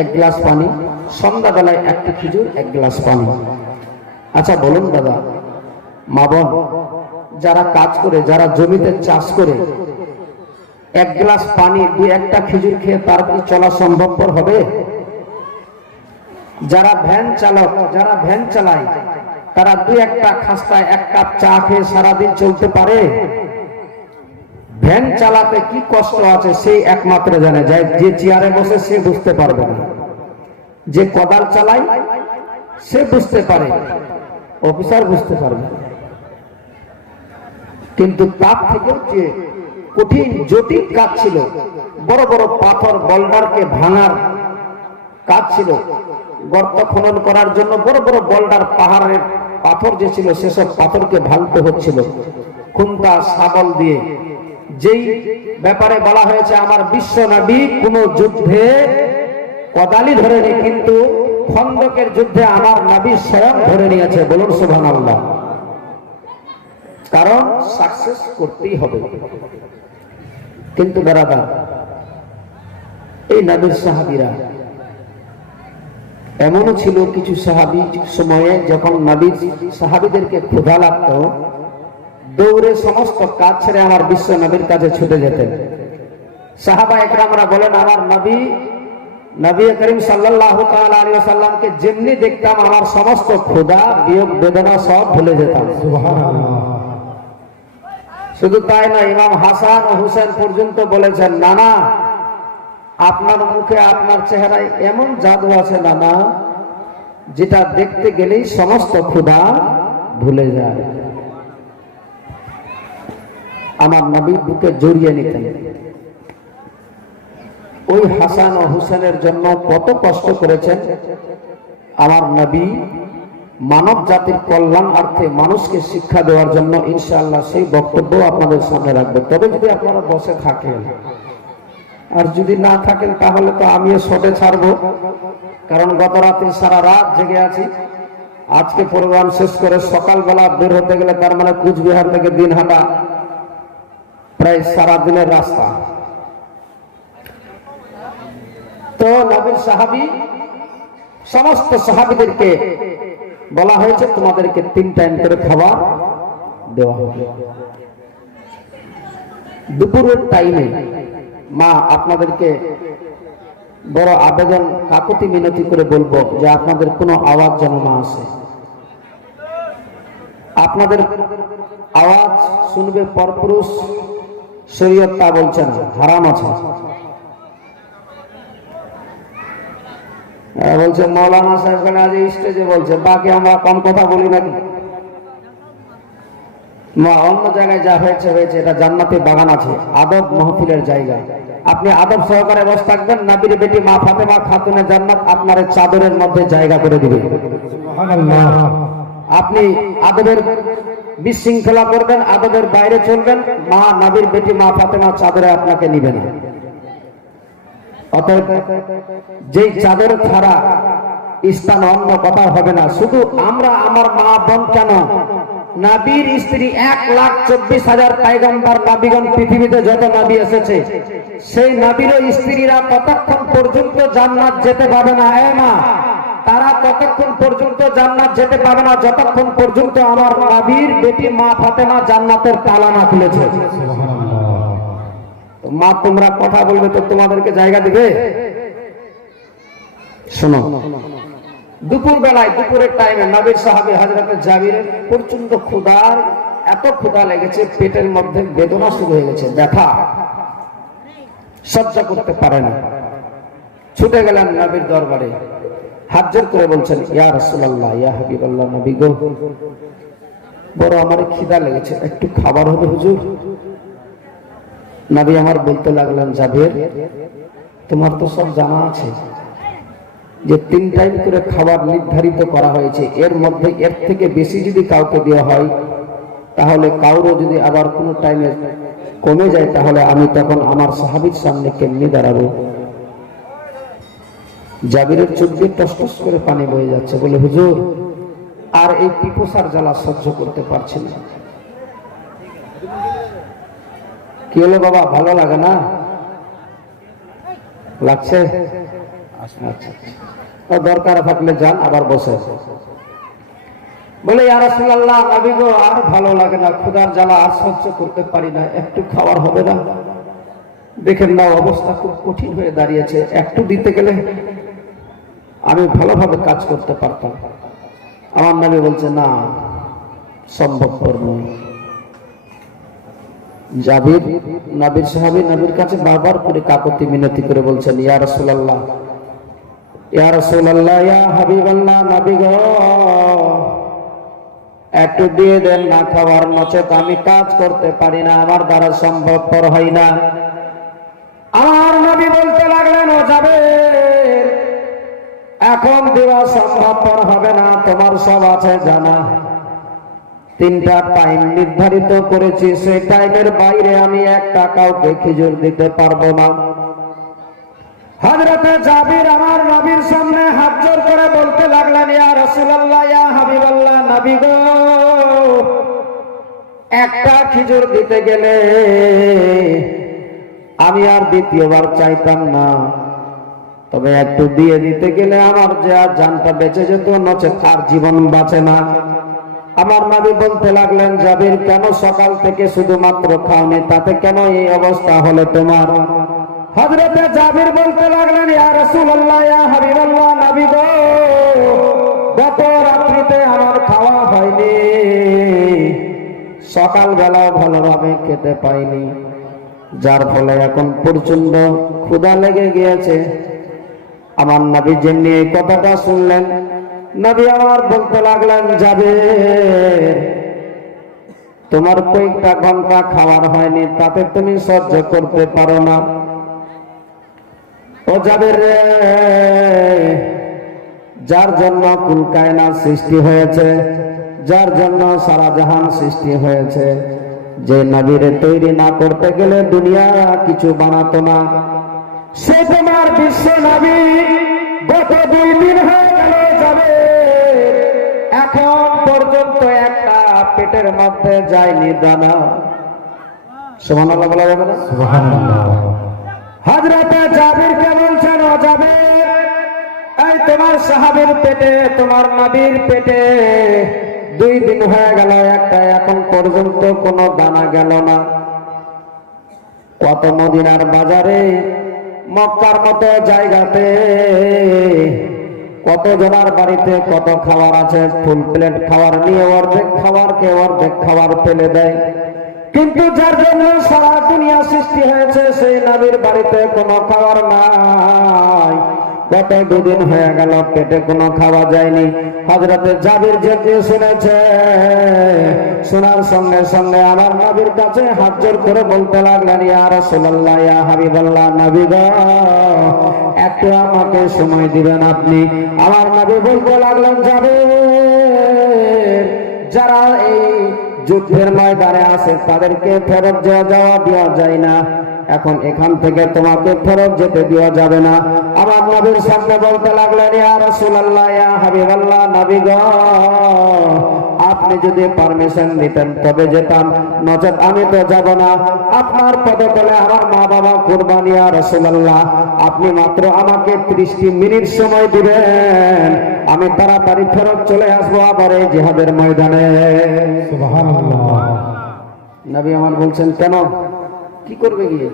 এক গ্লাস পানি, সন্ধ্যাবেলায় একটি খেজুর এক গ্লাস পানি। আচ্ছা বলুন দাদা, মা বোন, যারা কাজ করে, যারা জমিতে চাষ করে, এক গ্লাস পানি দুই একটা খেজুর খেয়ে তার কি চলা সম্ভবপর হবে? যারা ভ্যান চালক, যারা ভ্যান চালায়, তারা দুই একটা খাস্তায় এক কাপ চা খেয়ে সারাদিন চলতে পারে? ভ্যান চালাতে কি কষ্ট আছে সেই একমাত্র জানে, যে চেয়ারে বসে সে বুঝতে পারবে না, যে কোদাল চালায় সে বুঝতে পারে, অফিসার বুঝতে পারবে। কিন্তু তার থেকেও যে কঠিন জটিল কাজ ছিল, বড় বড় পাথর বোল্ডারকে ভাঙার কাজ ছিল, গর্ত খনন করার জন্য বড় বড় বোল্ডার পাহাড়ের পাথর যে ছিল সেসব পাথরকে ভাঙতে হচ্ছিল খুন্তা শাবল দিয়ে। যেই ব্যাপারে বলা হয়েছে আমার বিশ্ব নবী কোন যুদ্ধে কোদালি ধরেনি, কিন্তু খন্দকের যুদ্ধে আমার নবী স্বয়ং ধরে নিয়েছে। বলুন সুবহানাল্লাহ। কারণ সাকসেস করতেই হবে। কিন্তু বেরাদার, এই নবীর সাহাবীরা এমনও ছিল, কিছু সাহাবী সময়ে যখন নবীর সাহাবীদেরকে ক্ষুধা লাগতো, দৌড়ে সমস্ত কাজ ছেড়ে আমার বিশ্ব নবীর কাছে ছুটে যেতেন। সাহাবা একরামরা বলেন, আমার নবী করিম সাল্লাল্লাহু তাআলা আলাইহি ওয়াসাল্লামকে যেমনি দেখতাম আমার সমস্ত ক্ষুধা বিয়োগ বেদনা সব ভুলে যেতাম। সুবহানাল্লাহ। শুধু তাই না, ইমাম হাসান ও হুসেন পর্যন্ত বলেছেন, নানা আপনার মুখে আপনার চেহারায় এমন জাদু আছে নানা, যেটা দেখতে গেলেই সমস্ত ক্ষুধা ভুলে যায়। আমার নবীর বুকে জড়িয়ে নিতেন। ওই হাসান ও হুসেনের জন্য কত কষ্ট করেছেন আমার নবী মানব জাতির কল্যাণার্থে, মানুষকে শিক্ষা দেওয়ার জন্য। ইনশাআল্লাহ সেই বক্তব্য আপনাদের সামনে রাখবো, তবে যদি আপনারা বসে থাকেন। আর যদি না থাকেন তাহলে তো আমিও শটে ছাড়বো, কারণ গত রাতে সারা রাত জেগে আছি। আজকে প্রোগ্রাম শেষ করে সকালবেলা বের হতে গেলে তার মানে কুচবিহার থেকে দিনহাটা প্রায় সারা দিনের রাস্তা। তো নবীর সাহাবী, সমস্ত সাহাবীদেরকে বলা হয়েছে তোমাদেরকে 3 টাইম করে খাবার দেওয়া হবে। দুপুরের টাইমে মা আপনাদেরকে বড় আবেদন, কাকুতি মিনতি করে বলবো যে আপনাদের কোনো আওয়াজ যেন না আসে। আপনাদের আওয়াজ শুনবে পরপুরুষ, শরীয়ত তা বলছে না, হারাম আছে। বলছে মৌলানা সাহেব খানে আজ স্টেজে বলছে, বাকি আমরা কম কথা বলি নাকি? অন্য জায়গায় যা হয়েছে হয়েছে, এটা জান্নাতি বাগান আছে, আদব মাহফিলের জায়গা। আপনি আদব সহকারে বসে থাকবেন, নবীর বেটি মা ফাতেমা খাতুনে জান্নাত আপনার চাদরের মধ্যে জায়গা করে দিবে। সুবহানাল্লাহ। আপনি আদবের বিশৃঙ্খলা করবেন, আদবের বাইরে চলবেন, মা নবীর বেটি মা ফাতেমা চাদরে আপনাকে নিবে না। অতএব যেই চাদর ছাড়া স্থান অন্য কথা হবে না। শুধু আমরা, আমার মা বোন কেন, নবীর স্ত্রী 1,24,000 পয়গম্বর নবীগণ পৃথিবীতে যত নবী এসেছে, সেই নবীর স্ত্রীরা ততক্ষণ পর্যন্ত জান্নাত যেতে পাবে না। মা, তারা ততক্ষণ পর্যন্ত জান্নাত যেতে পাবে না যতক্ষণ পর্যন্ত আমার নবীর বেটি মা ফাতেমা জান্নাতের তালা না খুলেছে। মা, তোমরা কথা বলবে তো তোমাদেরকে জায়গা দিবে? শোনো, দুপুর বেলায়, দুপুরের টাইমে নবীর সাহাবী হযরত জাবিরের প্রচন্ড ক্ষুধার, এত ক্ষুধা লেগেছে, পেটের মধ্যে বেদনা শুরু হয়ে গেছে, ব্যথা সহ্য করতে পারে না। ছুটে গেলেন নবীর দরবারে, হাত জোর করে বলছেন, ইয়া রাসূলুল্লাহ, ইয়া হাবিবাল্লাহ, নবী গো, বড় আমার খিদা লেগেছে, একটু খাবার হবে হুজুর। নবী আমার বলতে লাগলেন, জাবির, তোমার তো সব জানা আছে যে 3 টাইম করে খাবার নির্ধারিত করা হয়েছে, এর মধ্যে এর থেকে বেশি যদি কাউকে দেওয়া হয়, তাহলে কাউরও যদি আবার কোনো টাইমে কমে যায়, তাহলে আমি তখন আমার সাহাবীর সামনে কেমনি দাঁড়াবো? জাবিরের চোখ দিয়ে টসটস করে পানি বয়ে যাচ্ছে, বলে হুজুর আর এই পিপাসার জ্বালা সহ্য করতে পারছি না। কি হলো বাবা, ভালো লাগে না? লাগছে? আচ্ছা, দরকার থাকলে যান, আবার বসে। বলে ইয়া রাসূলুল্লাহ, নবী গো, আর ভালো লাগে না, ক্ষুধার জ্বালা আর সহ্য করতে পারি না, একটু খাবার হবে না? দেখেন না, অবস্থা খুব কঠিন হয়ে দাঁড়িয়েছে, একটু দিতে গেলে আমি ভালোভাবে কাজ করতে পারতাম। আমার নবী বলছে, না, সম্ভবপর নয়। জাবির, নবীর সাহাবী, নবীর কাছে বারবার করে কাকুতি মিনতি করে বলছেন, ইয়া রাসূলুল্লাহ, ইয়া রাসূলুল্লাহ, ইয়া হাবিবাল্লাহ, নবী গো, একটু দিয়ে দেন না খাবার, নচেত আমি কাজ করতে পারি না, আমার দ্বারা সম্ভবপর হয় না। আমার নবী বলতে লাগলেন, ও জাবের, এখন দেওয়া সম্ভবপর হবে না, তোমার সব আছে জানা। 3টা টাইম নির্ধারিত করেছি, সেই টাইমের বাইরে আমি একটা কাউকে খেজুর দিতে পারবো না। হযরতে জাবির আমার নবীর সামনে হাত জোড় করে বলতে লাগলেন, ইয়া রাসূলুল্লাহ, ইয়া হাবিবাল্লাহ, নবী গো, একটা খেজুর দিতে গেলে আমি আর দ্বিতীয়বার চাইতাম না, তবে একটু দিয়ে দিতে গেলে আমার যে আর জানটা বেঁচে যেত, নচেত আর জীবন বাঁচে না। আমার নবী বলতে লাগলেন, জাবির, কেন সকাল থেকে শুধুমাত্র খাওনি, তাতে কেন এই অবস্থা হলো তোমার? হযরতে জাবির বলতে লাগলেন, ইয়া রাসূলুল্লাহ, ইয়া হাবিবাল্লাহ, নবী গো, গত রাত্রিতে আমার খাওয়া হয়নি, সকালবেলাও ভালোভাবে খেতে পাইনি, যার ফলে এখন প্রচন্ড ক্ষুধা লেগে গিয়েছে। আমার নবী যেমনি এই কথাটা শুনলেন, নবী আমার বলতে লাগলেন, জাবির, তোমার কয়েকটা ঘন্টা খাবার হয়নি, তাতে তুমি সহ্য করতে পারো না? ও জাবির রে, যার জন্য কুল কায়নাত সৃষ্টি হয়েছে, যার জন্য সারা জাহান সৃষ্টি হয়েছে, যে নবীরে তৈরি না করতে গেলে দুনিয়া কিছু বানাতো না, সে তোমার বিশ্ব নবী। গত 2 দিন হয়ে গেল যাবে, এখন পর্যন্ত একটা পেটের মধ্যে যায়নি দানা। সুবহানাল্লাহ বলা যাবে না? সুবহানাল্লাহ। হযরতে জাবিরকে বলছেন, ও জাবির, এই তোমার সাহাবীর পেটে, তোমার নবীর পেটে 2 দিন হয়ে গেল, একটা এখন পর্যন্ত কোনো দানা গেল না। কত মদিনার বাজারে, মক্কার মতো জায়গাতে, কত জনার বাড়িতে কত খাবার আছে, ফুল প্লেট খাবার নিয়ে অর্ধেক খাবারকে অর্ধেক খাবার ফেলে দেয়, কিন্তু যার জন্য সারা দুনিয়া সৃষ্টি হয়েছে, সেই নবীর বাড়িতে কোনো খাবার নাই। গত 2 দিন হয়ে গেল, পেটে কোনো খাওয়া যায়নি। হযরতে জাবির যেতে শুনেছে, শোনার সঙ্গে সঙ্গে আমার নবীর কাছে হাত জোড় করে বলতে লাগলেন, ইয়া রাসূলুল্লাহ, ইয়া হাবিবাল্লাহ, নবী গো, একটু আমাকে সময় দিবেন আপনি। আমার নবী বলতে লাগলেন, জাবির, যারা এই যুদ্ধের ময়দানে আছে তাদেরকে ফেরত যাওয়া দেওয়া যায় না, এখন এখান থেকে তোমাকে ফেরত যেতে দেওয়া যাবে না। আমার নবীর সামনে বলতে লাগলেন, ইয়া রাসূলুল্লাহ, ইয়া হাবিবাল্লাহ, নবী গো, আপনি যদি পারমিশন দিতেন তবে যেতাম, নচেত আমি তো যাব না। আপনার পদতলে আমার মা বাবা কুরবানি, ইয়া রাসূলুল্লাহ, আপনি মাত্র আমাকে 30 মিনিট সময় দিবেন, আমি তাড়াতাড়ি ফেরত চলে আসবো আবার এই জিহাদের ময়দানে। সুবহানাল্লাহ। নবী আমার বলছেন, কেন, কি করবে গিয়ে?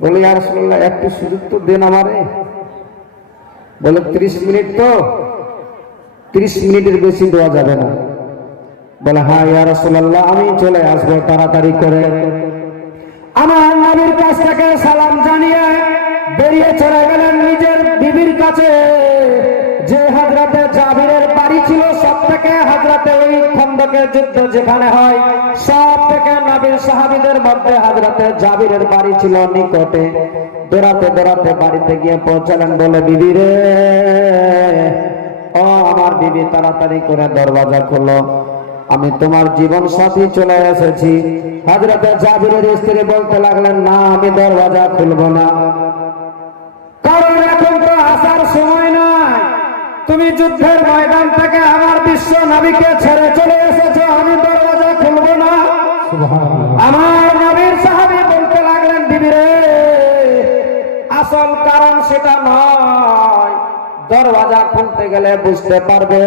বলে, ইয়া রাসূলুল্লাহ, একটু সুযোগ তো দেন আমারে। বলে, 30 মিনিট তো, 30 মিনিটের বেশি দেওয়া যাবে না। বলে, হ্যাঁ ইয়া রাসূলুল্লাহ, আমি চলে আসবো তাড়াতাড়ি করে। আমার নবীর কাছ থেকে সালাম জানিয়ে বেরিয়ে চলে গেলেন নিজের বিবির কাছে, যে হযরতে জাবিরের বাড়ি ছিল সব থেকে, হযরতে ওই খন্দকের যুদ্ধ যেখানে হয় সব থেকে নবীর সাহাবীদের মধ্যে হযরতে জাবিরের বাড়ি ছিল নিকটে। দৌড়াতে দৌড়াতে বাড়িতে গিয়ে পৌঁছালেন। বলে, বিবি রে, ও আমার বিবি, তাড়াতাড়ি করে দরওয়াজা খোলো, আমি তোমার জীবন সাথী চলে এসেছি। হযরতে জাবিরের স্ত্রী বলতে লাগলেন, না, আমি দরওয়াজা খুলবো না, কারণ এখন তো আসার সময় নয়, তুমি যুদ্ধের ময়দান থেকে আমার বিশ্ব নবীকে ছেড়ে চলে এসেছো, আমি দরওয়াজা খুলবো না। সুবহানাল্লাহ। আমার নবীর সাহাবী বলতে লাগলেন, বিবি রে, আসল কারণ সেটা নয়, দরওয়াজা খুলতে গেলে বুঝতে পারবে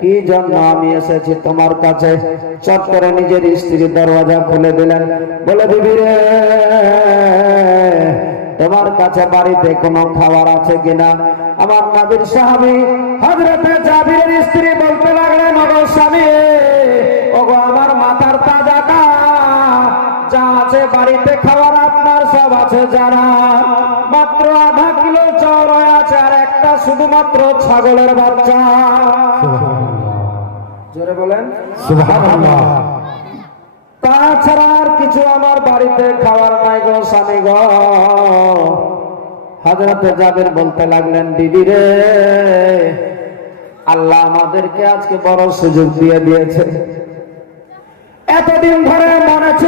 কি জন্য আমি এসেছি তোমার কাছে। চট করে নিজের স্ত্রী দরওয়াজা খুলে দিলেন, বলে বিবি রে, তোমার কাছে বাড়িতে কোনো খাবার আছে কিনা? আমার নবীর সাহাবী হযরতে জাবিরের স্ত্রী বলতে লাগলেন, ওগো স্বামী, ওগো আমার মাথার তাজা কাপ, যা আছে বাড়িতে খাবার আপনার সব আছে জানা, মাত্র আধা কিলো চাউল আছে আর একটা শুধুমাত্র ছাগলের বাচ্চা। জোরে বলেন সুবহানাল্লাহ। তাছাড়া আর কিছু আমার বাড়িতে খাবার নাই গো স্বামী গো। হযরতে জাবির বলতে লাগলেন, বিবি রে, আল্লাহ আমাদেরকে আজকে বড় সুযোগ দিয়ে দিয়েছে। এতদিন ধরে মনে ছিল